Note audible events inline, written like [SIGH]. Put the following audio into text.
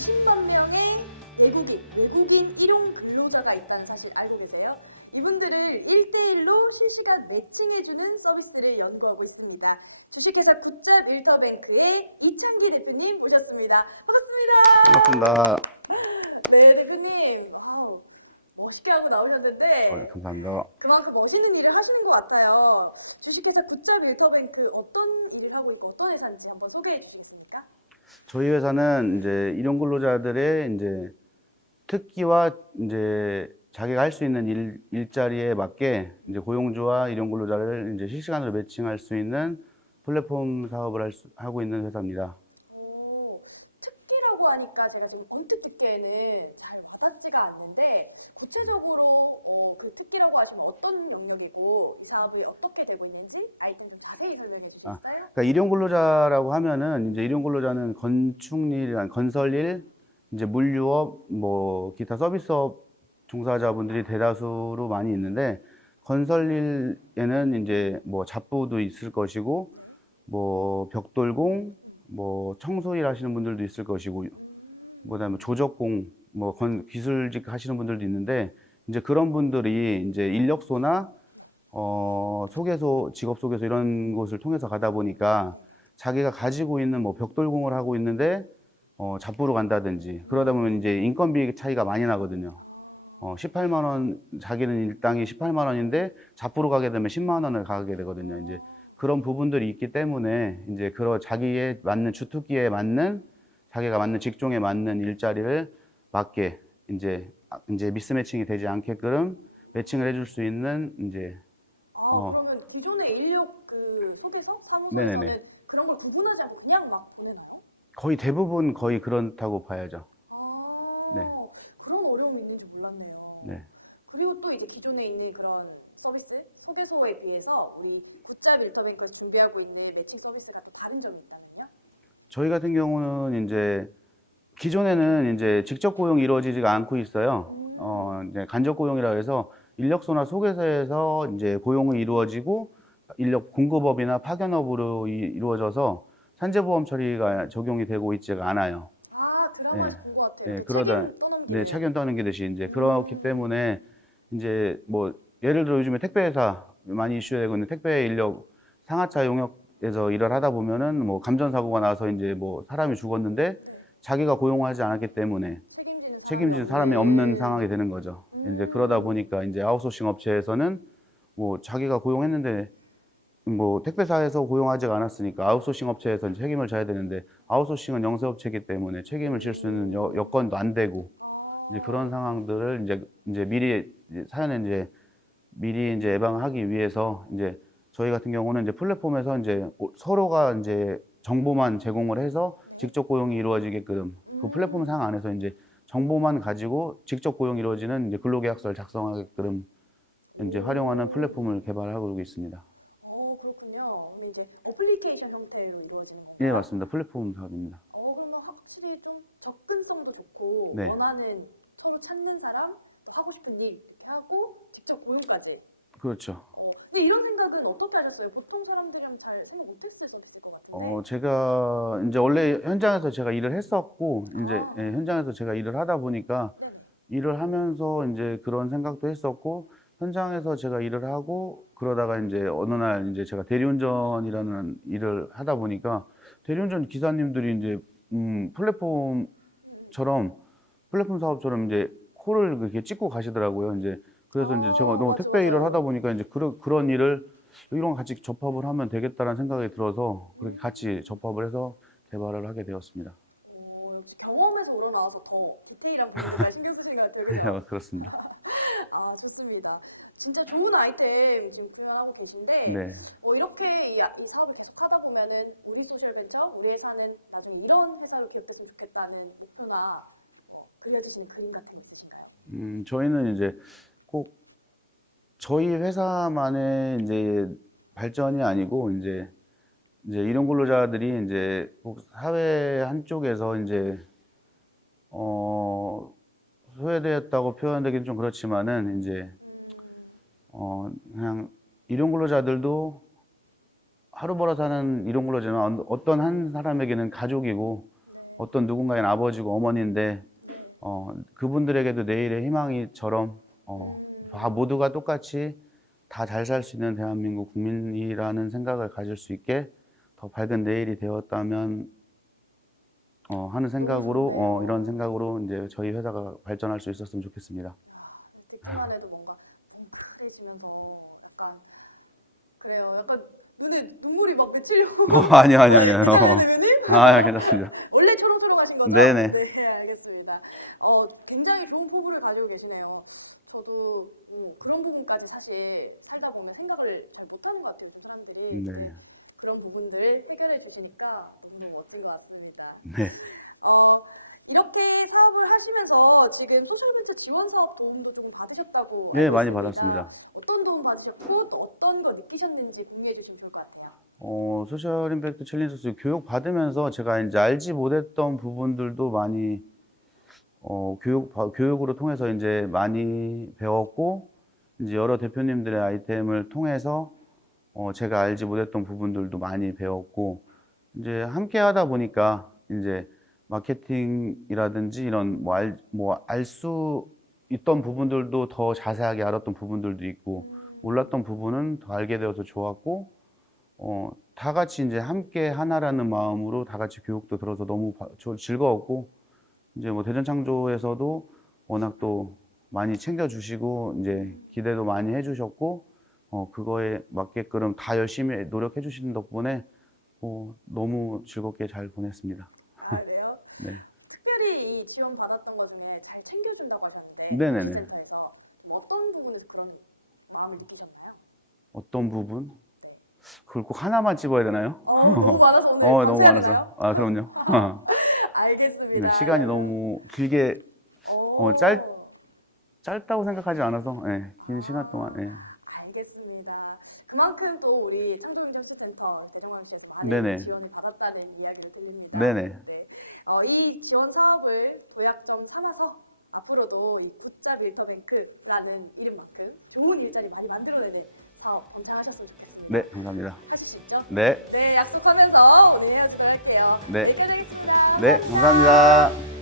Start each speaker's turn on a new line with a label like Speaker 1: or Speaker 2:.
Speaker 1: 20만 명의 외국인, 외국인 일용 근로자가 있다는 사실 알고 계세요? 이분들을 1대1로 실시간 매칭해주는 서비스를 연구하고 있습니다. 주식회사 굿잡 일터뱅크의 이창기 대표님 모셨습니다. 반갑습니다.
Speaker 2: 반갑습니다. [LAUGHS]
Speaker 1: 네, 대표님. 아우, 멋있게 하고 나오셨는데
Speaker 2: 어, 감사합니다.
Speaker 1: 그만큼 멋있는 일을 하시는 것 같아요. 주식회사 굿잡 일터뱅크 어떤 일을 하고 있고 어떤 회사인지 한번 소개해 주시겠습니까?
Speaker 2: 저희 회사는 이제 일용 근로자들의 이제 특기와 이제 자기가 할 수 있는 일, 일자리에 맞게 이제 고용주와 일용 근로자를 이제 실시간으로 매칭할 수 있는 플랫폼 사업을 할 수- 하고 있는 회사입니다.
Speaker 1: 오, 특기라고 하니까 제가 지금 언뜻 듣기에는 잘 와닿지가 않는데 구체적으로 어, 그 특기라고 하시면 어떤 영역이고 이 사업이 어떻게 되고 있는지 아이템 좀 자세히 설명해 주실까요?
Speaker 2: 그러니까 일용 근로자라고 하면은 이제 일용 근로자는 건축일, 건설일, 이제 물류업, 뭐 기타 서비스업 종사자분들이 대다수로 많이 있는데 건설일에는 이제 뭐 잡부도 있을 것이고 뭐 벽돌공, 뭐 청소일 하시는 분들도 있을 것이고 그다음에 조적공, 뭐 건, 기술직 하시는 분들도 있는데 이제 그런 분들이 이제 인력소나 어, 소개소, 직업 소개소 이런 곳을 통해서 가다 보니까 자기가 가지고 있는 뭐 벽돌공을 하고 있는데 어, 잡부로 간다든지 그러다 보면 이제 인건비 차이가 많이 나거든요. 어, 18만 원, 자기는 일당이 18만 원인데 잡부로 가게 되면 10만 원을 가게 되거든요. 이제 그런 부분들이 있기 때문에 이제 그런 자기에 맞는 주특기에 맞는 자기가 맞는 직종에 맞는 일자리를 맞게 이제 이제 미스매칭이 되지 않게끔 매칭을 해줄 수 있는 이제
Speaker 1: 아,
Speaker 2: 어.
Speaker 1: 그러면 기존의 인력 그
Speaker 2: 네네네.
Speaker 1: 사무소에서는 그런 걸 구분하지 않고 그냥 막 보내나요?
Speaker 2: 거의 대부분 거의 그렇다고 봐야죠.
Speaker 1: 아,
Speaker 2: 네.
Speaker 1: 그런 어려움이 있는지 몰랐네요.
Speaker 2: 네.
Speaker 1: 그리고 또 이제 기존에 있는 그런 서비스 소개소에 비해서 우리 굿잡 일터뱅크에서 준비하고 있는 매칭 서비스가 또 다른 점이 있다면요?
Speaker 2: 저희 같은 경우는 이제 기존에는 이제 직접 고용이 이루어지지가 않고 있어요. 어, 이제 간접 고용이라 해서 인력소나 소개서에서 이제 고용이 이루어지고 인력 공급업이나 파견업으로 이- 이루어져서 산재보험 처리가 적용이 되고 있지가 않아요.
Speaker 1: 아 드라마에서
Speaker 2: 네.
Speaker 1: 본것 같아요.
Speaker 2: 네, 그러다-
Speaker 1: 책임 떠넘기는.
Speaker 2: 네, 차견 떠넘기듯이 이제 그렇기 때문에 이제 뭐 예를 들어 요즘에 택배회사 많이 이슈되고 있는 택배 인력 상하차 용역에서 일을 하다 보면은 뭐 감전 사고가 나서 이제 뭐 사람이 죽었는데 자기가 고용하지 않았기 때문에
Speaker 1: 책임지는,
Speaker 2: 책임지는 사람이 없는 상황이 되는 거죠. 이제 그러다 보니까 이제 아웃소싱 업체에서는 뭐 자기가 고용했는데 뭐 택배사에서 고용하지 않았으니까 아웃소싱 업체에서 책임을 져야 되는데 아웃소싱은 영세업체이기 때문에 책임을 질 수 있는 여, 여건도 안 되고 이제 그런 상황들을 이제 이제 미리 이제 사연에 이제 미리 이제 예방하기 위해서 이제 저희 같은 경우는 이제 플랫폼에서 이제 오- 서로가 이제 정보만 제공을 해서 직접 고용이 이루어지게끔 그 플랫폼 상 안에서 이제 정보만 가지고 직접 고용이 이루어지는 근로계약서를 작성하게끔 이제 활용하는 플랫폼을 개발하고 있습니다.
Speaker 1: 어 그렇군요. 이제 어플리케이션 형태로 이루어지는 건가요?
Speaker 2: 예, 맞습니다. 플랫폼 사업입니다.
Speaker 1: 어 그러면 확실히 좀 접근성도 좋고
Speaker 2: 네.
Speaker 1: 원하는 서로 찾는 사람 하고 싶은 일 이렇게 하고 직접 고용까지.
Speaker 2: 그렇죠.
Speaker 1: 어, 근데 이런 생각은 어떻게 하셨어요? 보통 사람들이랑 잘 생각 못했을 것 같은데.
Speaker 2: 어, 제가 이제 원래 현장에서 제가 일을 했었고, 이제 예, 현장에서 제가 일을 하다 보니까 일을 하면서 이제 그런 생각도 했었고, 현장에서 제가 일을 하고, 그러다가 이제 어느 날 이제 제가 대리운전이라는 일을 하다 보니까, 대리운전 기사님들이 이제, 음, 플랫폼처럼, 플랫폼 사업처럼 이제 콜을 그렇게 찍고 가시더라고요. 이제 그래서 이제 제가 너무 택배 일을 하다 보니까 이제 그런, 그런 일을 이런 거 같이 접합을 하면 되겠다는 생각이 들어서 그렇게 같이 접합을 해서 개발을 하게 되었습니다.
Speaker 1: 어, 역시 경험에서 우러나와서 더 디테일한 부분을 [LAUGHS] 신경 쓰신 것 같아요. 그죠?
Speaker 2: 네, 그렇습니다. [LAUGHS]
Speaker 1: 아 좋습니다. 진짜 좋은 아이템 지금 구현하고 계신데
Speaker 2: 네.
Speaker 1: 뭐 이렇게 이, 아- 이 사업을 계속 하다 보면은 우리 소셜벤처, 우리 회사는 나중에 이런 회사로 기업됐으면 좋겠다는 목표나 뭐 그려지시는 그림 같은 게 있으신가요?
Speaker 2: 음, 저희는 이제 꼭 저희 회사만의 이제 발전이 아니고 이제 이제 이런 근로자들이 이제 꼭 사회 한쪽에서 이제 어 소외되었다고 표현되기는 좀 그렇지만은 이제 어 그냥 일용 근로자들도 하루 벌어 사는 일용 근로자는 어떤 한 사람에게는 가족이고 어떤 누군가의 아버지고 어머니인데 어, 그분들에게도 내일의 희망이처럼 어, 다 모두가 똑같이 다 잘 살 수 있는 대한민국 국민이라는 생각을 가질 수 있게 더 밝은 내일이 되었다면 어, 하는 생각으로 어, 이런 생각으로 이제 저희 회사가 발전할 수 있었으면 좋겠습니다.
Speaker 1: 듣기만 해도 뭔가 뭉클해지면서 약간 그래요. 약간 눈에 눈물이 막 맺히려고.
Speaker 2: 어, 아니요 아니요 아니요. [LAUGHS]
Speaker 1: 대표님?
Speaker 2: 아 괜찮습니다.
Speaker 1: 원래 초롱초롱하신 거죠?
Speaker 2: 네네.
Speaker 1: 네, 알겠습니다. 어, 굉장히 좋은 포부를 가지고 계시네요. 저도 음, 그런 부분까지 사실 살다 보면 생각을 잘 못하는 것 같아요, 그 사람들이.
Speaker 2: 네.
Speaker 1: 그런 부분들 해결해 주시니까 너무 멋진 것 같습니다.
Speaker 2: 네.
Speaker 1: 어, 이렇게 사업을 하시면서 지금 소상공인차 지원 사업 도움도 조금 받으셨다고.
Speaker 2: 예,
Speaker 1: 알고
Speaker 2: 많이
Speaker 1: 있습니다.
Speaker 2: 받았습니다.
Speaker 1: 어떤 도움 받으셨고 또 어떤 거 느끼셨는지 공유해 주시면 좋을 것 같아요.
Speaker 2: 어, 소셜 임팩트 챌린저스 교육 받으면서 제가 이제 알지 못했던 부분들도 많이 어, 교육 바- 교육으로 통해서 이제 많이 배웠고 이제 여러 대표님들의 아이템을 통해서 어, 제가 알지 못했던 부분들도 많이 배웠고 이제 함께 하다 보니까 이제 마케팅이라든지 이런 뭐 알 뭐 알 수 있던 부분들도 더 자세하게 알았던 부분들도 있고 몰랐던 부분은 더 알게 되어서 좋았고 어, 다 같이 이제 함께 하나라는 마음으로 다 같이 교육도 들어서 너무 즐거웠고 이제 뭐 대전 창조에서도 워낙 또 많이 챙겨주시고 이제 기대도 많이 해주셨고 어, 그거에 맞게끔 다 열심히 노력해 주시는 덕분에 어, 너무 즐겁게 잘 보냈습니다.
Speaker 1: 아, 그래요? [LAUGHS]
Speaker 2: 네.
Speaker 1: 특별히 이 지원 받았던 것 중에 잘 챙겨준다고 하셨는데
Speaker 2: 네네네.
Speaker 1: 센터에서 뭐 어떤 부분에서 그런 마음을 느끼셨나요?
Speaker 2: 어떤 부분? 그걸 꼭 하나만 집어야 되나요?
Speaker 1: 어, 너무 [LAUGHS] 많아서 오늘
Speaker 2: 어, 너무 많아서. 아, 그럼요. [LAUGHS]
Speaker 1: 알겠습니다.
Speaker 2: 네, 시간이 너무 길게
Speaker 1: 어,
Speaker 2: 어, 짧- 짧다고 생각하지 않아서 예, 긴 시간 동안 예.
Speaker 1: 그만큼 또 우리 창조경 정치센터 대정광시에서 많은
Speaker 2: 네네.
Speaker 1: 지원을 받았다는 이야기를 들립니다.
Speaker 2: 네네.
Speaker 1: 네. 어, 이 지원 사업을 도약점 삼아서 앞으로도 이 굿잡 일터뱅크라는 이름만큼 좋은 일자리 많이 만들어내는 사업 번창하셨으면 좋겠습니다.
Speaker 2: 네, 감사합니다.
Speaker 1: 하실 수 있죠?
Speaker 2: 네,
Speaker 1: 네, 약속하면서 오늘 헤어지도록 할게요.
Speaker 2: 네.
Speaker 1: 여기까지 하겠습니다.
Speaker 2: 네, 감사합니다.